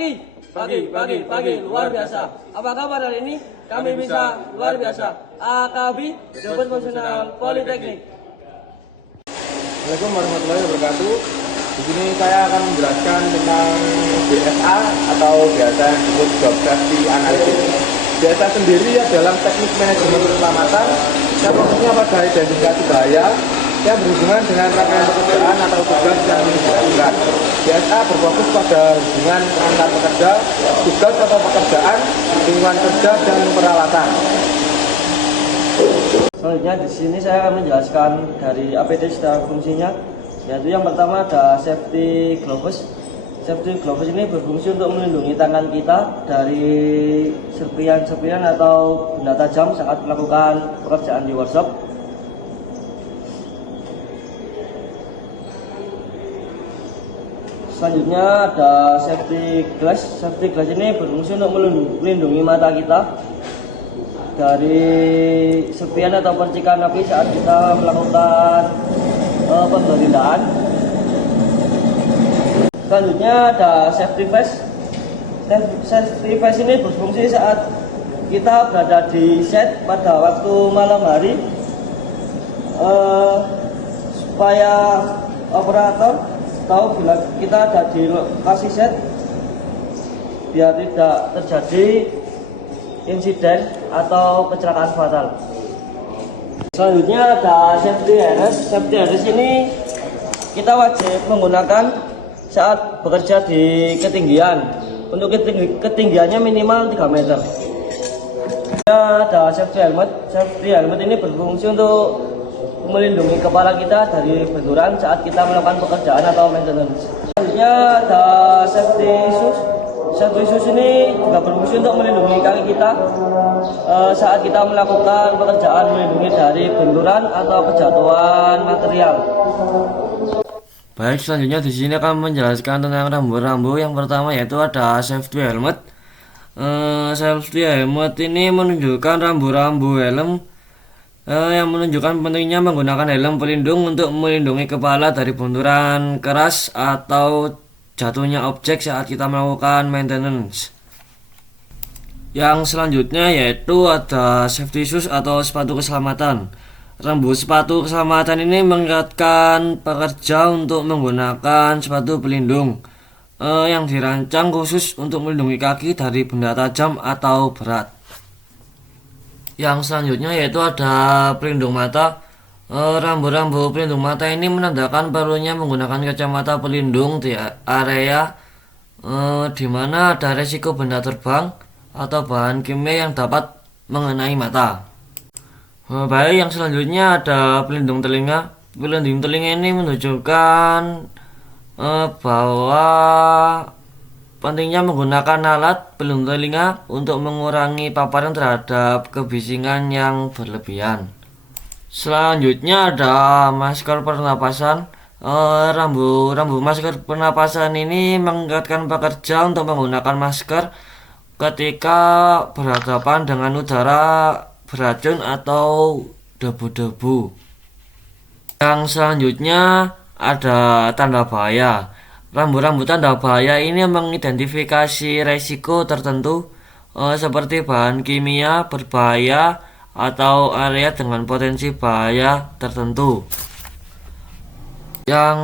Pagi, luar biasa. Apa kabar hari ini? Kami bisa luar biasa. AKB, Jabat Nasional Politeknik. Assalamualaikum warahmatullahi wabarakatuh. Di sini saya akan menjelaskan tentang BSA atau biasa disebut Job Safety Analysis. BSA sendiri adalah teknik manajemen keselamatan yang fokusnya pada identifikasi bahaya yang berhubungan dengan rangkaian pekerjaan atau tugas yang dilakukan. BSA berfokus pada hubungan antar pekerja, tugas atau pekerjaan, lingkungan kerja, dan peralatan. Selanjutnya di sini saya akan menjelaskan dari APD secara fungsinya, yaitu yang pertama ada safety gloves. Safety gloves ini berfungsi untuk melindungi tangan kita dari serpihan-serpihan atau benda tajam saat melakukan pekerjaan di workshop. Selanjutnya ada safety glass. Safety glass ini berfungsi untuk melindungi mata kita dari serpihan atau percikan api saat kita melakukan pemberindaan. Selanjutnya ada safety vest. Safety vest ini berfungsi saat kita berada di set pada waktu malam hari, supaya operator tahu bila kita ada di lokasi set, biar tidak terjadi insiden atau kecelakaan fatal. Selanjutnya ada safety harness. Safety harness ini kita wajib menggunakan saat bekerja di ketinggian. Untuk ketinggiannya minimal 3 meter. Ada safety helmet. Safety helmet ini berfungsi untuk melindungi kepala kita dari benturan saat kita melakukan pekerjaan atau maintenance. Selanjutnya ada safety shoes. Safety shoes ini juga berfungsi untuk melindungi kaki kita saat kita melakukan pekerjaan, melindungi dari benturan atau kejatuhan material. Baik, selanjutnya di sini akan menjelaskan tentang rambu-rambu. Yang pertama yaitu ada safety helmet. Safety helmet ini menunjukkan rambu-rambu helm yang menunjukkan pentingnya menggunakan helm pelindung untuk melindungi kepala dari benturan keras atau jatuhnya objek saat kita melakukan maintenance. Yang selanjutnya yaitu ada safety shoes atau sepatu keselamatan. Rambu sepatu keselamatan ini mengingatkan pekerja untuk menggunakan sepatu pelindung yang dirancang khusus untuk melindungi kaki dari benda tajam atau berat. Yang selanjutnya yaitu ada pelindung mata. Rambu-rambu pelindung mata ini menandakan perlunya menggunakan kacamata pelindung di area di mana ada resiko benda terbang atau bahan kimia yang dapat mengenai mata. Baik, yang selanjutnya ada pelindung telinga. Pelindung telinga ini menunjukkan bahwa pentingnya menggunakan alat pelindung telinga untuk mengurangi paparan terhadap kebisingan yang berlebihan. Selanjutnya ada masker pernapasan. Rambu masker pernapasan ini mengingatkan pekerja untuk menggunakan masker ketika berhadapan dengan udara beracun atau debu-debu. Yang selanjutnya ada tanda bahaya. Rambu-rambu tanda bahaya ini mengidentifikasi resiko tertentu seperti bahan kimia berbahaya atau area dengan potensi bahaya tertentu. Yang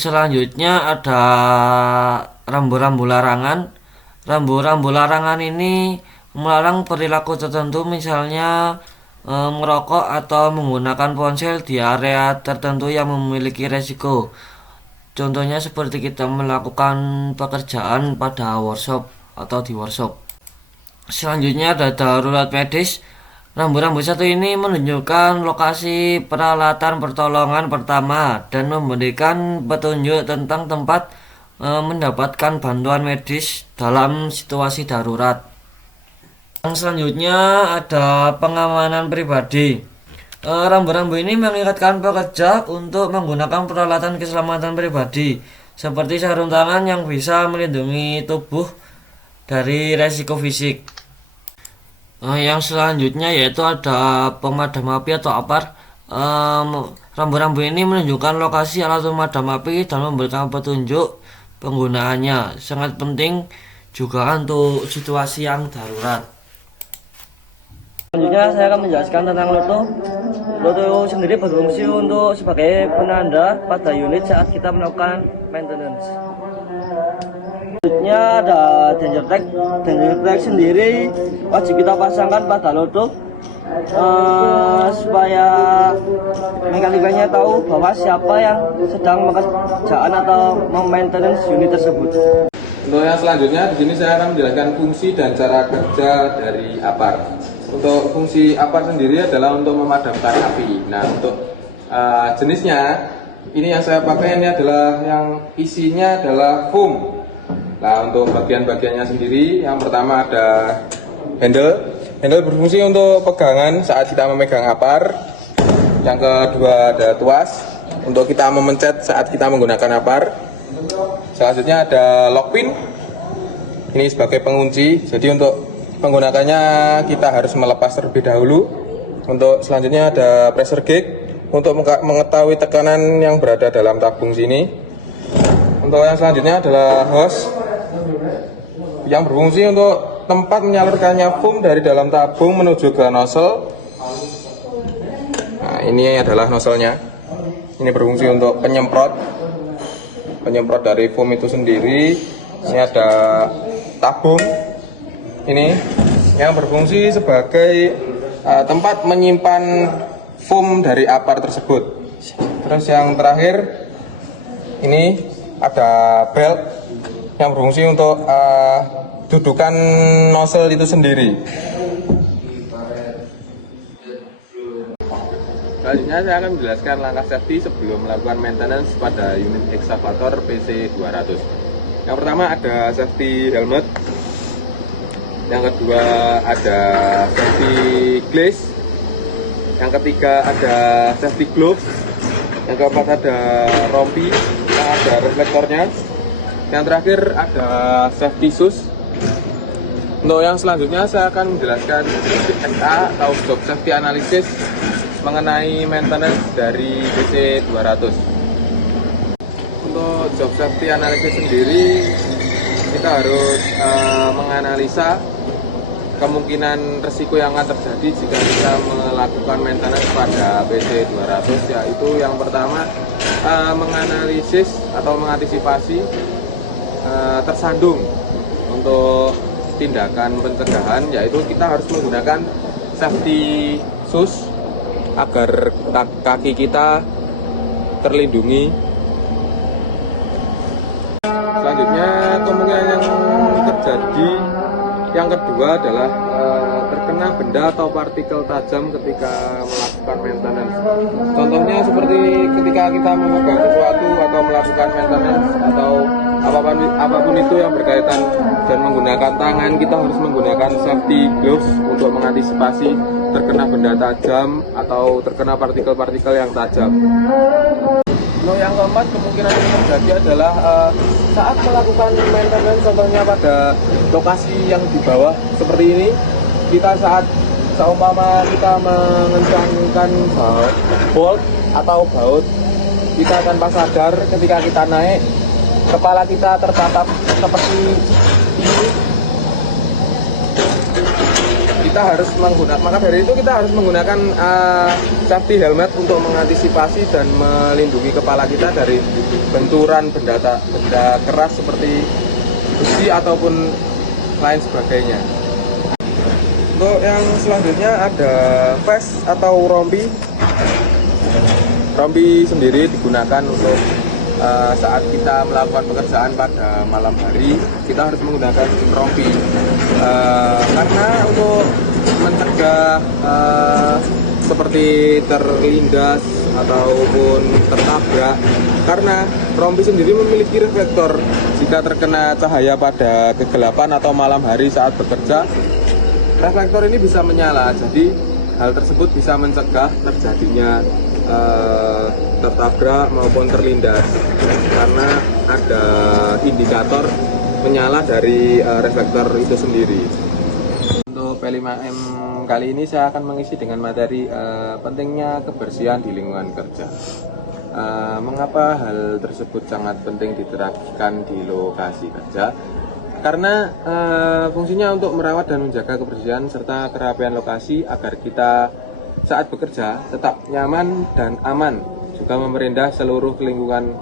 selanjutnya ada rambu-rambu larangan. Rambu-rambu larangan ini melarang perilaku tertentu, misalnya merokok atau menggunakan ponsel di area tertentu yang memiliki resiko. Contohnya seperti kita melakukan pekerjaan pada workshop atau di workshop. Selanjutnya ada darurat medis. Rambu-rambu satu ini menunjukkan lokasi peralatan pertolongan pertama dan memberikan petunjuk tentang tempat mendapatkan bantuan medis dalam situasi darurat. Yang selanjutnya ada pengamanan pribadi. Rambu-rambu ini mengingatkan pekerja untuk menggunakan peralatan keselamatan pribadi seperti sarung tangan yang bisa melindungi tubuh dari resiko fisik. Yang selanjutnya yaitu ada pemadam api atau APAR. Rambu-rambu ini menunjukkan lokasi alat pemadam api dan memberikan petunjuk penggunaannya. Sangat penting juga untuk situasi yang darurat. Selanjutnya saya akan menjelaskan tentang loto. Loto sendiri berfungsi untuk sebagai penanda pada unit saat kita melakukan maintenance. Selanjutnya ada danger tag. Danger tag sendiri wajib kita pasangkan pada loto supaya mekanikanya tahu bahwa siapa yang sedang mengerjakan atau memaintenance unit tersebut. Untuk yang selanjutnya, di sini saya akan menjelaskan fungsi dan cara kerja dari APAR. Untuk fungsi APAR sendiri adalah untuk memadamkan api. Nah, untuk jenisnya, ini yang saya pakai ini adalah yang isinya adalah foam. Nah, untuk bagian-bagiannya sendiri, yang pertama ada handle. Handle berfungsi untuk pegangan saat kita memegang APAR. Yang kedua ada tuas untuk kita memencet saat kita menggunakan APAR. Selanjutnya ada lock pin. Ini sebagai pengunci. Jadi untuk menggunakannya kita harus melepas terlebih dahulu. Untuk selanjutnya ada pressure gauge untuk mengetahui tekanan yang berada dalam tabung sini. Untuk yang selanjutnya adalah hose yang berfungsi untuk tempat menyalurkannya foam dari dalam tabung menuju ke nozzle. Nah, ini adalah nozzle-nya. Ini berfungsi untuk penyemprot dari foam itu sendiri. Ini ada tabung ini yang berfungsi sebagai tempat menyimpan foam dari APAR tersebut. Terus yang terakhir ini ada belt yang berfungsi untuk dudukan nozzle itu sendiri. Selanjutnya saya akan menjelaskan langkah safety sebelum melakukan maintenance pada unit ekskavator PC200. Yang pertama ada safety helmet. Yang kedua ada safety glass. Yang ketiga ada safety gloves. Yang keempat ada rompi yang ada reflektornya. Yang terakhir ada safety shoes. Untuk yang selanjutnya saya akan menjelaskan SA atau job safety analysis mengenai maintenance dari PC200. Untuk job safety analysis sendiri kita harus menganalisa kemungkinan resiko yang akan terjadi jika kita melakukan maintenance pada PC200, yaitu yang pertama menganalisis atau mengantisipasi tersandung. Untuk tindakan pencegahan yaitu kita harus menggunakan safety shoes agar kaki kita terlindungi. Selanjutnya kemungkinan yang terjadi yang kedua adalah terkena benda atau partikel tajam ketika melakukan maintenance. Contohnya seperti ketika kita memegang sesuatu atau melakukan maintenance atau apapun itu yang berkaitan dan menggunakan tangan, kita harus menggunakan safety gloves untuk mengantisipasi terkena benda tajam atau terkena partikel-partikel yang tajam. Untuk yang keempat, kemungkinan yang terjadi adalah saat melakukan maintenance, contohnya pada lokasi yang di bawah seperti ini, kita saat seumpama kita mengencangkan bolt atau baut, kita tanpa sadar ketika kita naik, kepala kita tertatap seperti ini. Kita harus menggunakan, maka dari itu kita harus menggunakan safety helmet untuk mengantisipasi dan melindungi kepala kita dari benturan benda keras seperti besi ataupun lain sebagainya. Untuk yang selanjutnya ada vest atau rompi. Rompi sendiri digunakan untuk saat kita melakukan pekerjaan pada malam hari, kita harus menggunakan rompi karena untuk mencegah seperti terlindas ataupun tertabrak, karena rompi sendiri memiliki reflektor. Jika terkena cahaya pada kegelapan atau malam hari saat bekerja, reflektor ini bisa menyala, jadi hal tersebut bisa mencegah terjadinya tertabrak maupun terlindas karena ada indikator menyala dari reflektor itu sendiri. Untuk P5M kali ini saya akan mengisi dengan materi pentingnya kebersihan di lingkungan kerja. Mengapa hal tersebut sangat penting diterapkan di lokasi kerja? karena fungsinya untuk merawat dan menjaga kebersihan serta kerapian lokasi agar kita saat bekerja tetap nyaman dan aman, juga memerindah seluruh lingkungan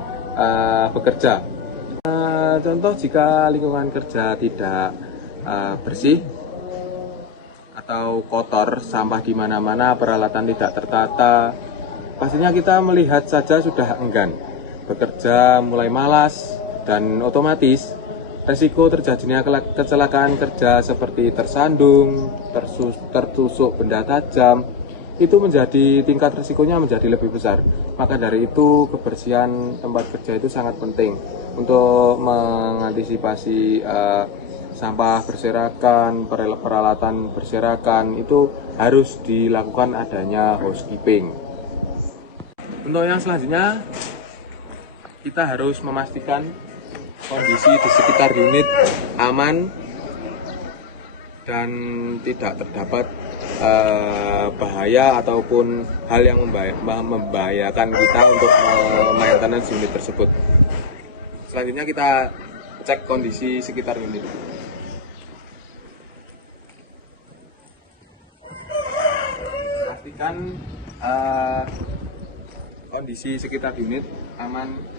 bekerja. Contoh, jika lingkungan kerja tidak bersih atau kotor, sampah di mana-mana, peralatan tidak tertata, pastinya kita melihat saja sudah enggan bekerja, mulai malas, dan otomatis resiko terjadinya kecelakaan kerja seperti tersandung, tertusuk benda tajam, itu menjadi tingkat risikonya menjadi lebih besar. Maka dari itu kebersihan tempat kerja itu sangat penting untuk mengantisipasi sampah berserakan, peralatan berserakan, itu harus dilakukan adanya housekeeping. Untuk yang selanjutnya, kita harus memastikan kondisi di sekitar unit aman dan tidak terdapat bahaya ataupun hal yang membahayakan kita untuk maintenance unit tersebut. Selanjutnya kita cek kondisi sekitar unit. Pastikan kondisi sekitar unit aman.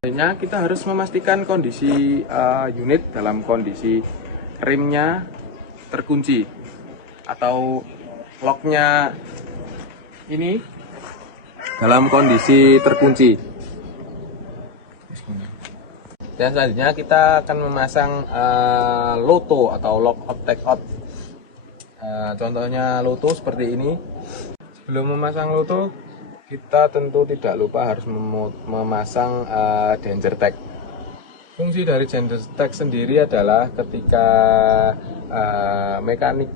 Selanjutnya kita harus memastikan kondisi unit dalam kondisi remnya terkunci atau locknya ini dalam kondisi terkunci. Dan selanjutnya kita akan memasang loto atau lock out take out. Contohnya loto seperti ini. Sebelum memasang loto, kita tentu tidak lupa harus memasang danger tag. Fungsi dari danger tag sendiri adalah ketika mekanik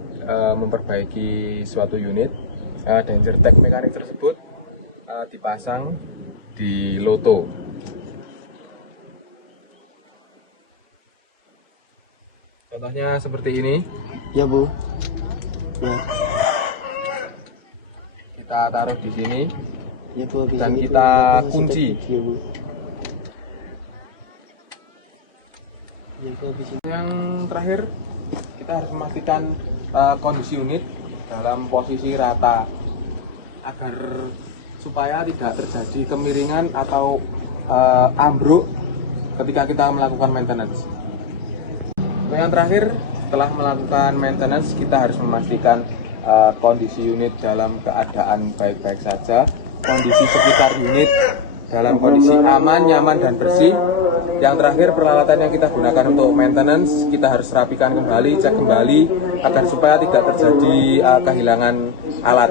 memperbaiki suatu unit, danger tag mekanik tersebut dipasang di loto. Contohnya seperti ini. Ya, Bu. Ya. Kita taruh di sini. Ya, Bu, Dan kita kunci. Ya, Bu. Ya, Bu, yang terakhir, kita harus memastikan kondisi unit dalam posisi rata agar supaya tidak terjadi kemiringan atau ambruk ketika kita melakukan maintenance. Untuk yang terakhir, setelah melakukan maintenance, kita harus memastikan kondisi unit dalam keadaan baik-baik saja, kondisi sekitar unit dalam kondisi aman, nyaman, dan bersih. Yang terakhir, peralatan yang kita gunakan untuk maintenance, kita harus rapikan kembali, cek kembali, agar supaya tidak terjadi kehilangan alat.